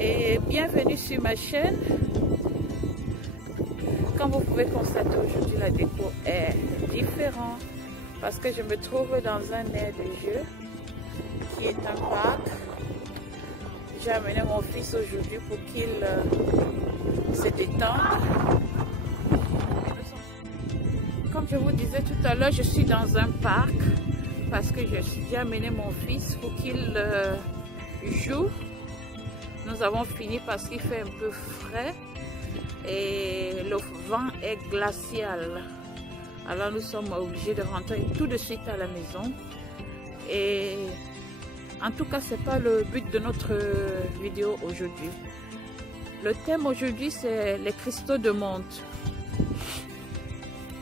et bienvenue sur ma chaîne. Comme vous pouvez constater, aujourd'hui la déco est différente parce que je me trouve dans un air de jeu qui est un parc. J'ai amené mon fils aujourd'hui pour qu'il se détende. Comme je vous disais tout à l'heure, je suis dans un parc parce que j'ai amené mon fils pour qu'il joue. Nous avons fini parce qu'il fait un peu frais et le vent est glacial. Alors nous sommes obligés de rentrer tout de suite à la maison. Et en tout cas, ce n'est pas le but de notre vidéo aujourd'hui. Le thème aujourd'hui, c'est les cristaux de menthe.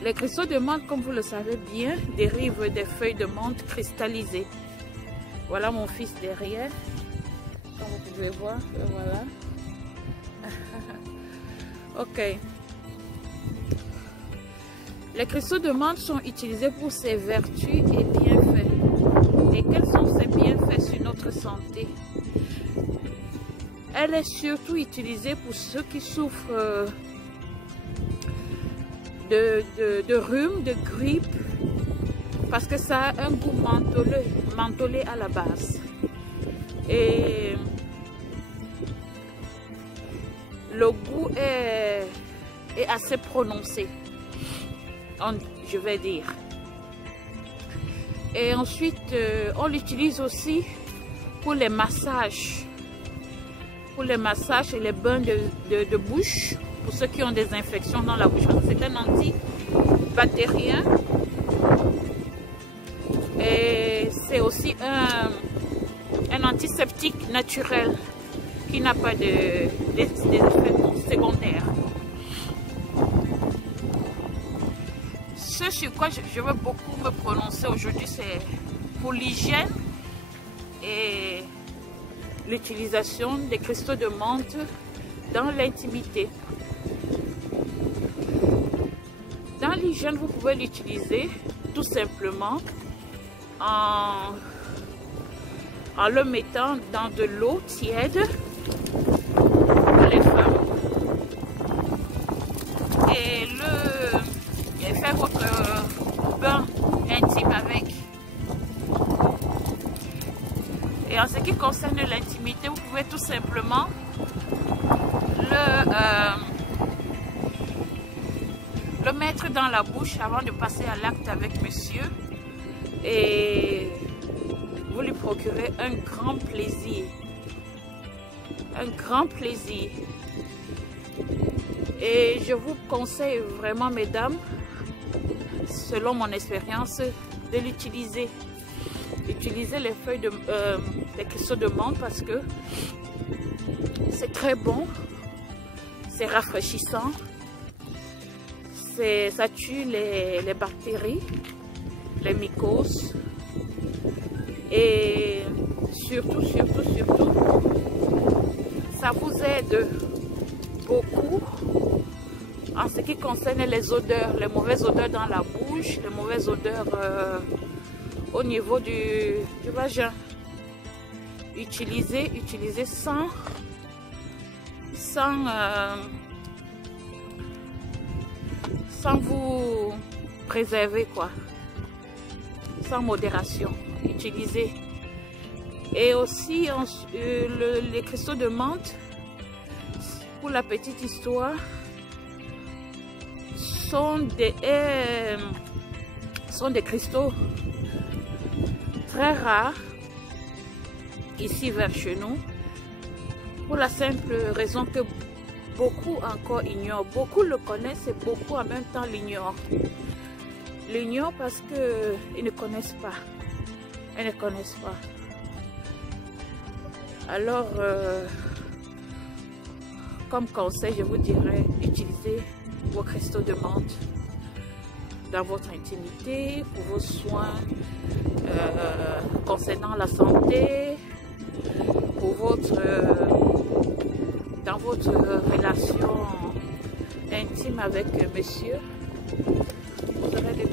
Les cristaux de menthe, comme vous le savez bien, dérivent des feuilles de menthe cristallisées. Voilà mon fils derrière. Comme vous pouvez voir, voilà. Ok. Les cristaux de menthe sont utilisés pour ses vertus et bienfaits. Et quels sont ces bienfaits sur notre santé? Elle est surtout utilisée pour ceux qui souffrent de rhume, de grippe, parce que ça a un goût mentholé à la base. Et le goût est assez prononcé, je vais dire. Et ensuite, on l'utilise aussi pour les massages. Pour les massages et les bains de bouche, pour ceux qui ont des infections dans la bouche. C'est un antibactérien. Et c'est aussi un antiseptique naturel qui n'a pas des effets secondaires. Ce sur quoi je veux beaucoup me prononcer aujourd'hui, c'est pour l'hygiène et l'utilisation des cristaux de menthe dans l'intimité. Dans l'hygiène, vous pouvez l'utiliser tout simplement en le mettant dans de l'eau tiède pour les femmes et faire votre bain intime avec. Et en ce qui concerne l'intimité, vous pouvez tout simplement le mettre dans la bouche avant de passer à l'acte avec monsieur et vous lui procurez un grand plaisir. Un grand plaisir. Et je vous conseille vraiment, mesdames, selon mon expérience, de l'utiliser. Utilisez les feuilles des cristaux de menthe parce que c'est très bon, c'est rafraîchissant, ça tue les bactéries, les mycoses et surtout, ça vous aide beaucoup en ce qui concerne les odeurs, les mauvaises odeurs dans la bouche, les mauvaises odeurs au niveau du vagin. Utilisez sans vous préserver, quoi, sans modération. Utilisez. Et aussi les cristaux de menthe, pour la petite histoire, sont des cristaux très rares ici vers chez nous, pour la simple raison que beaucoup encore ignorent. Beaucoup le connaissent et beaucoup en même temps l'ignorent. L'ignorent parce qu'ils ne connaissent pas. Ils ne connaissent pas. Alors, comme conseil, je vous dirais, utilisez vos cristaux de menthe dans votre intimité, pour vos soins concernant la santé, pour dans votre relation intime avec monsieur. Vous aurez des